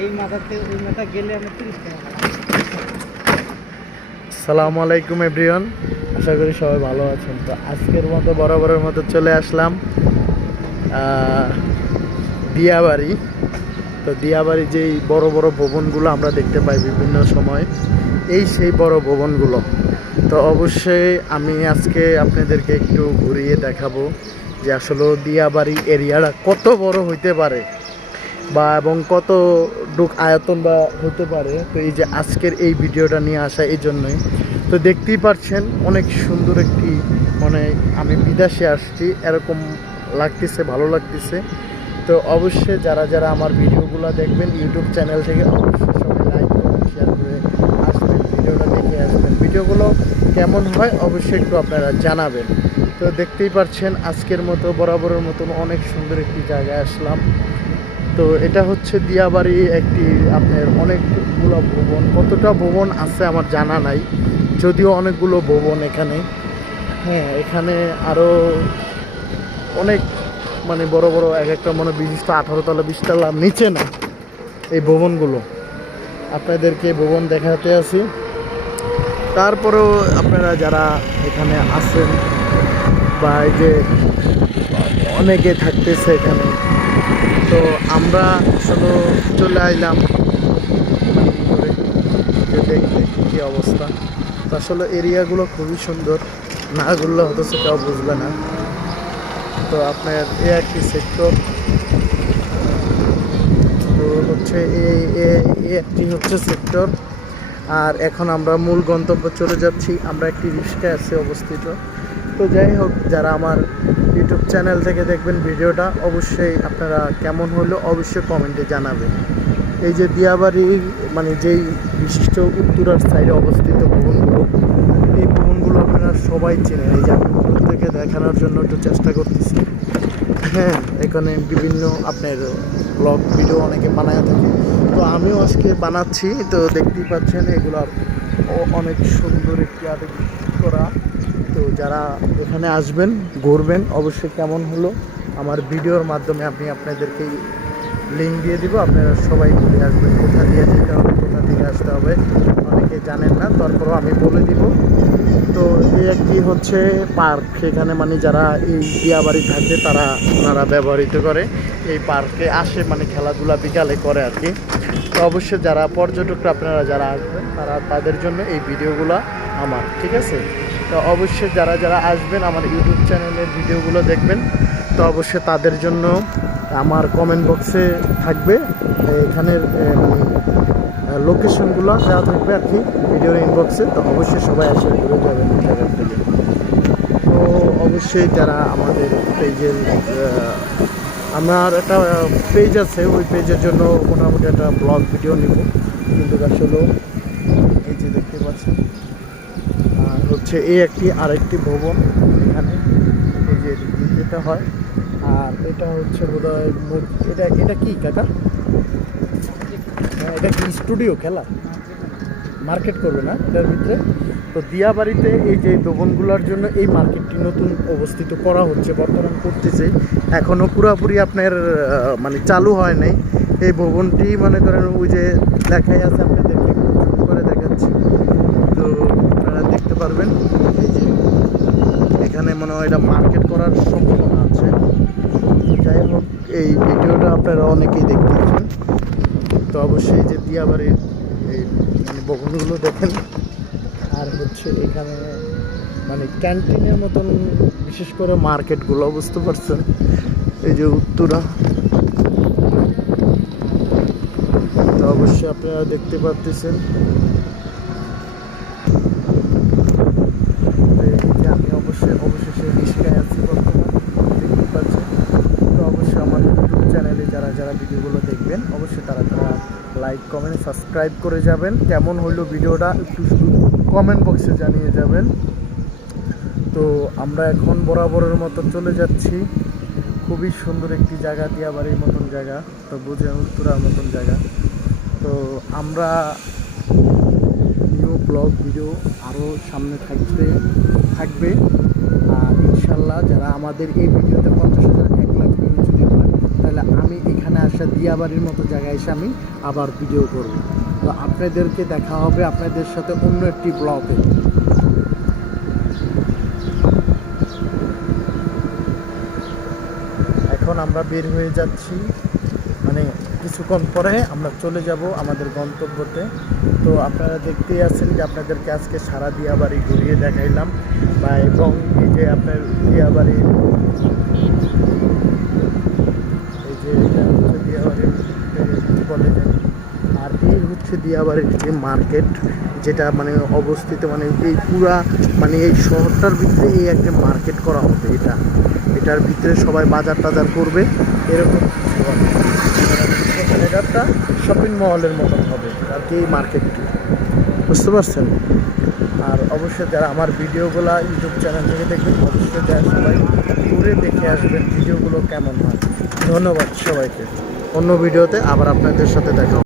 এই মাথাতে ওই মাথা গেলে আমি 30 টাকা। আসসালামু আলাইকুম এভরিওয়ান, আশা করি সবাই ভালো আছেন। তো আজকের মতো বরাবরের মতো চলে আসলাম দিয়াবাড়ি। তো দিয়াবাড়ি যেই বড় বড় ভবনগুলো আমরা দেখতে পাই বিভিন্ন সময়, এই সেই বড় ভবনগুলো। তো অবশ্যই আমি আজকে আপনাদেরকে একটু ঘুরিয়ে দেখাবো যে আসলে দিয়াবাড়ি এরিয়াটা কত বড় হইতে পারে বা এবং কত আয়তন বা হতে পারে। তো এই যে আজকের এই ভিডিওটা নিয়ে আসা এই জন্যই। তো দেখতেই পাচ্ছেন অনেক সুন্দর একটি, মানে আমি বিদেশে আসছি এরকম লাগতেছে, ভালো লাগতেছে। তো অবশ্যই যারা যারা আমার ভিডিওগুলো দেখবেন ইউটিউব চ্যানেল থেকে, অবশ্যই সবাই লাইক করবেন, শেয়ার করে আসবেন, ভিডিওটা দেখে আসবেন। ভিডিওগুলো কেমন হয় অবশ্যই একটু আপনারা জানাবেন। তো দেখতেই পাচ্ছেন আজকের মতো বরাবরের মতন অনেক সুন্দর একটি জায়গায় আসলাম। তো এটা হচ্ছে দিয়াবাড়ি একটি, আপনার অনেকগুলো ভবন, কতটা ভবন আছে আমার জানা নাই, যদিও অনেকগুলো ভবন এখানে। হ্যাঁ, এখানে আরও অনেক, মানে বড় বড় এক একটা মনে বিশিষ্ট 18 তলা 20 তলা নিচে না এই ভবনগুলো। আপনাদেরকে ভবন দেখাতে আসি। তারপরেও আপনারা যারা এখানে আছেন বা এই যে অনেকে থাকতেছে এখানে, তো আমরা আসলে চলে আইলাম করে যে দেখতে কী অবস্থা। তো আসলে এরিয়াগুলো খুবই সুন্দর, না ঘুরলে হতো সেটাও বুঝবে না। তো আপনার এ একটি সেক্টর, তো হচ্ছে একটি হচ্ছে সেক্টর। আর এখন আমরা মূল গন্তব্যে চলে যাচ্ছি। আমরা একটি রিক্সায় আছি অবস্থিত। তো যাই হোক, যারা আমার ইউটিউব চ্যানেল থেকে দেখবেন ভিডিওটা, অবশ্যই আপনারা কেমন হলো অবশ্যই কমেন্টে জানাবেন। এই যে দিয়াবাড়ি, মানে যেই বিশিষ্ট উত্তরার সাইডে অবস্থিত ভবনগুলো, এই ভবনগুলো আপনারা সবাই চেনেন। এই যে আমি উপর থেকে দেখানোর জন্য একটু চেষ্টা করতেছি। হ্যাঁ, এখানে বিভিন্ন আপনার ব্লগ ভিডিও অনেকে বানায় থাকে, তো আমিও আজকে বানাচ্ছি। তো দেখতেই পাচ্ছেন এগুলো অনেক সুন্দর একটি আবেগ করা। তো যারা এখানে আসবেন, ঘুরবেন, অবশ্যই কেমন হলো আমার ভিডিওর মাধ্যমে আমি আপনাদেরকে লিঙ্ক দিয়ে দিব, আপনারা সবাই ঘুরে আসবেন। কোথা দিয়ে যেতে হবে, কোথা থেকে আসতে হবে অনেকে জানেন না, তারপরেও আমি বলে দিব। তো এই একটি হচ্ছে পার্ক, সেখানে মানে যারা এই দিয়াবাড়ি থাকে তারা ওনারা ব্যবহৃত করে, এই পার্কে আসে, মানে খেলাধুলা বিকালে করে আর কি। তো অবশ্যই যারা পর্যটকরা আপনারা যারা আসবেন তারা, তাদের জন্য এই ভিডিওগুলো আমার, ঠিক আছে। তো অবশ্যই যারা যারা আসবেন আমার ইউটিউব চ্যানেলের ভিডিওগুলো দেখবেন, তো অবশ্যই তাদের জন্য আমার কমেন্ট বক্সে থাকবে এখানের লোকেশনগুলো দেওয়া থাকবে আর কি ভিডিওর ইনবক্সে। তো অবশ্যই সবাই এসে ঘুরে যাবেন এই জায়গা থেকে। তো অবশ্যই যারা আমাদের পেজের, আমার একটা পেজ আছে, ওই পেজের জন্য মোটামুটি একটা ব্লগ ভিডিও নিব, কিন্তু আসলে এই যে দেখতে পাচ্ছেন আর হচ্ছে এই একটি আরেকটি ভবন এখানে, এই যে যেতে হয়। আর এটা হচ্ছে বোধহয় এটা এটা কি কাকা? এটা কি স্টুডিও খেলা মার্কেট করবে না এটার ভিতরে? তো দিয়াবাড়িতে এই যে ভবনগুলোর জন্য এই মার্কেটটি নতুন অবস্থিত করা হচ্ছে, বর্তমান করতেছে, এখনও পুরোপুরি আপনার মানে চালু হয় নাই এই ভবনটি। মনে করেন ওই যে দেখাই আছে, আপনাদেরকে একটু করে দেখাচ্ছি, তো আপনারা দেখতে পারবেন। এই যে এখানে মনে হয় এটা মার্কেট করার সম্ভাবনা আছে। যাই হোক, এই ভিডিওটা আপনারা অনেকেই দেখতেছেন। তো অবশ্যই যে দিয়াবাড়ির এই মানে ভবনগুলো দেখেন। আর হচ্ছে এখানে মানে ক্যান্টিনের মতন, বিশেষ করে মার্কেটগুলো, বুঝতে পারছেন, এই যে উত্তরা। তো অবশ্যই আপনারা দেখতে পাচ্ছেন আমি অবশ্যই অবশেষে রিস্কায় আছি বর্তমানে, দেখতে পাচ্ছেন। তো অবশ্যই আমার ইউটিউব চ্যানেলে যারা যারা ভিডিওগুলো দেখবেন অবশ্যই তারা তারা লাইক কমেন্ট সাবস্ক্রাইব করে যাবেন। কেমন হইলো ভিডিওটা একটু শুধু কমেন্ট বক্সে জানিয়ে যাবেন। তো আমরা এখন বরাবরের মতো চলে যাচ্ছি। খুবই সুন্দর একটি জায়গা, দিয়াবাড়ির মতন জায়গা, তো বুঝেন উত্তরার মতন জায়গা। তো আমরা নিউ ব্লগ ভিডিও আরও সামনে থাকবে। আর ইনশাল্লাহ যারা আমাদের এই ভিডিওতে 50,000 1 লাখ ভিউ যদি হয়, তাহলে আমি এখানে আসা দিয়াবাড়ির মতো জায়গায় এসে আমি আবার ভিডিও করব। তো আপনাদেরকে দেখা হবে আপনাদের সাথে অন্য একটি ব্লগে। এখন আমরা বের হয়ে যাচ্ছি, মানে কিছুক্ষণ পরে আমরা চলে যাব আমাদের গন্তব্যতে। তো আপনারা দেখতেই আছেন যে আপনাদেরকে আজকে সারা দিয়াবাড়ি ঘুরিয়ে দেখাইলাম এবং এই যে আপনার দিয়াবাড়ি, এই যে এটা হচ্ছে দিয়াবাড়ির বলে যায়। আর এই হচ্ছে দিয়াবাড়ির যে মার্কেট, যেটা মানে অবস্থিত মানে এই পুরা মানে এই শহরটার ভিতরে এই একটা মার্কেট করা হবে। এটার ভিতরে সবাই বাজার টাজার করবে, এরকম কিছু হবে। এটা একটা শপিং মলের মতন হবে আর কি এই মার্কেটটি, বুঝতে পারছেন? আর অবশ্যই যারা আমার ভিডিওগুলো ইউটিউব চ্যানেল থেকে দেখবেন অবশ্যই যারা সবাই ঘুরে দেখে আসবেন ভিডিওগুলো কেমন হয়। ধন্যবাদ সবাইকে। অন্য ভিডিওতে আবার আপনাদের সাথে দেখা হবে।